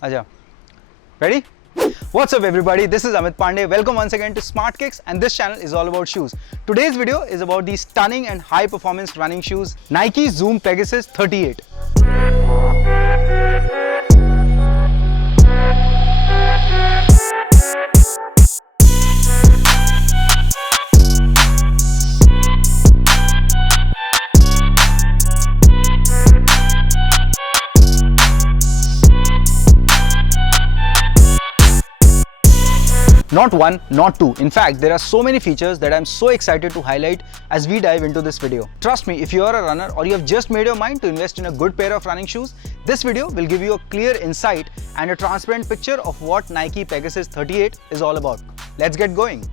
Aja. Ready? What's up everybody, this is Amit Pandey. Welcome once again to Smart Kicks, and this channel is all about shoes. Today's video is about these stunning and high performance running shoes, Nike Zoom Pegasus 38. Not one, not two. In fact, there are so many features that I'm so excited to highlight as we dive into this video. Trust me, if you are a runner or you have just made your mind to invest in a good pair of running shoes, this video will give you a clear insight and a transparent picture of what Nike Pegasus 38 is all about. Let's get going.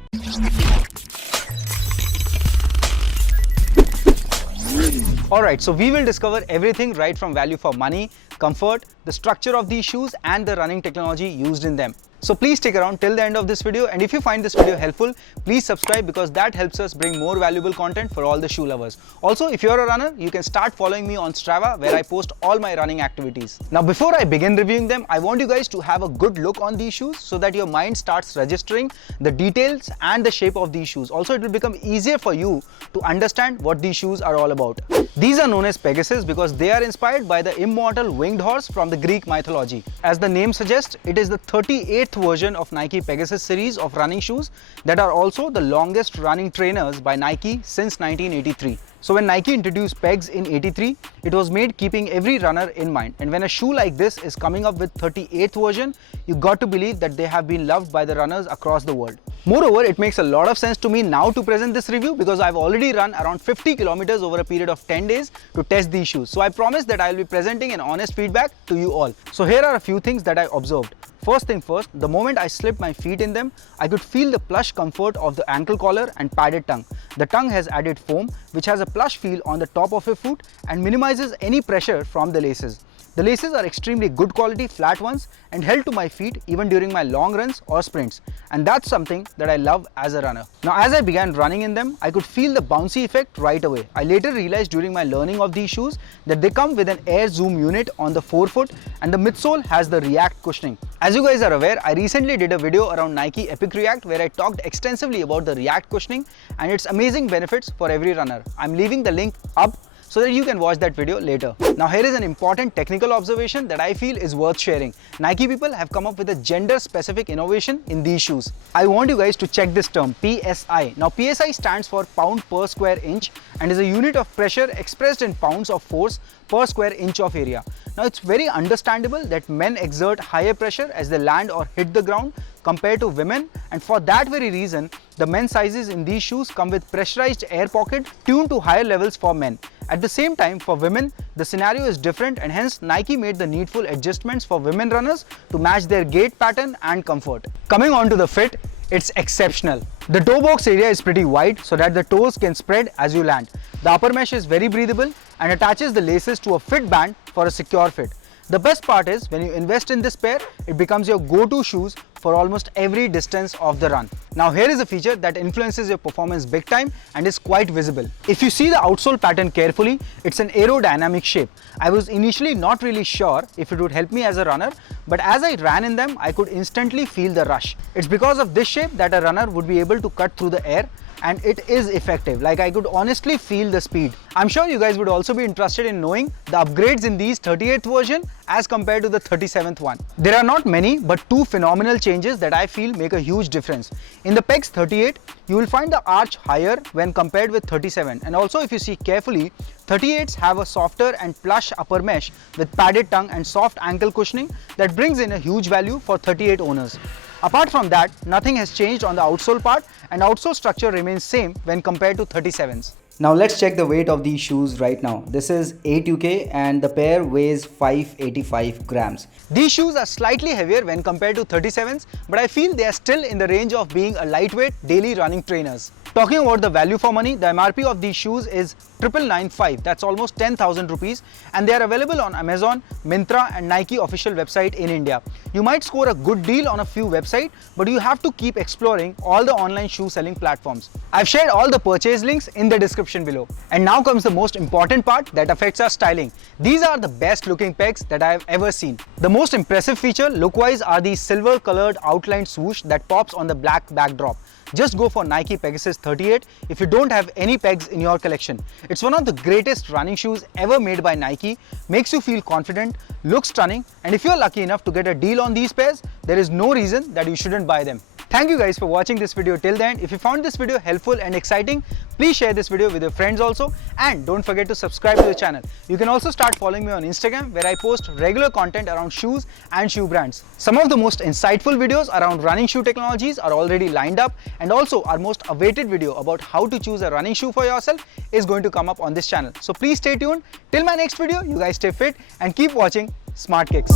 Alright, so we will discover everything right from value for money, comfort, the structure of these shoes and the running technology used in them. So please stick around till the end of this video, and if you find this video helpful, please subscribe because that helps us bring more valuable content for all the shoe lovers. Also, if you're a runner, you can start following me on Strava where I post all my running activities. Now before I begin reviewing them, I want you guys to have a good look on these shoes so that your mind starts registering the details and the shape of these shoes. Also, it will become easier for you to understand what these shoes are all about. These are known as Pegasus because they are inspired by the immortal winged horse from the Greek mythology. As the name suggests, it is the 38th version of Nike Pegasus series of running shoes that are also the longest running trainers by Nike since 1983. So when Nike introduced Pegs in 83, it was made keeping every runner in mind. And when a shoe like this is coming up with 38th version, you got to believe that they have been loved by the runners across the world. Moreover, it makes a lot of sense to me now to present this review because I've already run around 50 kilometers over a period of 10 days to test these shoes. So I promise that I'll be presenting an honest feedback to you all. So here are a few things that I observed. First thing first, the moment I slipped my feet in them, I could feel the plush comfort of the ankle collar and padded tongue. The tongue has added foam, which has a plush feel on the top of your foot and minimizes any pressure from the laces. The laces are extremely good quality flat ones and held to my feet even during my long runs or sprints, and that's something that I love as a runner. Now as I began running in them, I could feel the bouncy effect right away. I later realized during my learning of these shoes that they come with an air zoom unit on the forefoot and the midsole has the React cushioning. As you guys are aware, I recently did a video around Nike Epic React where I talked extensively about the React cushioning and its amazing benefits for every runner. I'm leaving the link up so that you can watch that video later. Now here is an important technical observation that I feel is worth sharing. Nike people have come up with a gender specific innovation in these shoes. I want you guys to check this term, PSI. Now PSI stands for pound per square inch and is a unit of pressure expressed in pounds of force per square inch of area. Now it's very understandable that men exert higher pressure as they land or hit the ground compared to women, and for that very reason, the men's sizes in these shoes come with pressurized air pocket tuned to higher levels for men. At the same time, for women, the scenario is different and hence Nike made the needful adjustments for women runners to match their gait pattern and comfort. Coming on to the fit, it's exceptional. The toe box area is pretty wide so that the toes can spread as you land. The upper mesh is very breathable and attaches the laces to a fit band for a secure fit. The best part is when you invest in this pair, it becomes your go-to shoes for almost every distance of the run. Now here is a feature that influences your performance big time and is quite visible. If you see the outsole pattern carefully, it's an aerodynamic shape. I was initially not really sure if it would help me as a runner, but as I ran in them, I could instantly feel the rush. It's because of this shape that a runner would be able to cut through the air, and it is effective. Like I could honestly feel the speed. I'm sure you guys would also be interested in knowing the upgrades in these 38th version as compared to the 37th one. There are not many, but two phenomenal changes that I feel make a huge difference. In the Pegs 38, you will find the arch higher when compared with 37, and also if you see carefully, 38s have a softer and plush upper mesh with padded tongue and soft ankle cushioning that brings in a huge value for 38 owners. Apart from that, nothing has changed on the outsole part and outsole structure remains same when compared to 37s. Now let's check the weight of these shoes right now. This is 8 UK and the pair weighs 585 grams. These shoes are slightly heavier when compared to 37s, but I feel they are still in the range of being a lightweight daily running trainers. Talking about the value for money, the MRP of these shoes is 9995. That's almost 10,000 rupees, and they are available on Amazon, Myntra and Nike official website in India. You might score a good deal on a few websites, but you have to keep exploring all the online shoe selling platforms. I've shared all the purchase links in the description below. And now comes the most important part that affects our styling. These are the best looking pegs that I have ever seen. The most impressive feature look-wise are the silver colored outlined swoosh that pops on the black backdrop. Just go for Nike Pegasus 38 if you don't have any pegs in your collection. It's one of the greatest running shoes ever made by Nike, makes you feel confident, looks stunning, and if you're lucky enough to get a deal on these pairs, there is no reason that you shouldn't buy them. Thank you guys for watching this video till the end. If you found this video helpful and exciting, please share this video with your friends also, and don't forget to subscribe to the channel. You can also start following me on Instagram, where I post regular content around shoes and shoe brands. Some of the most insightful videos around running shoe technologies are already lined up, and also our most awaited video about how to choose a running shoe for yourself is going to come up on this channel. So please stay tuned. Till my next video, you guys stay fit and keep watching Smart Kicks.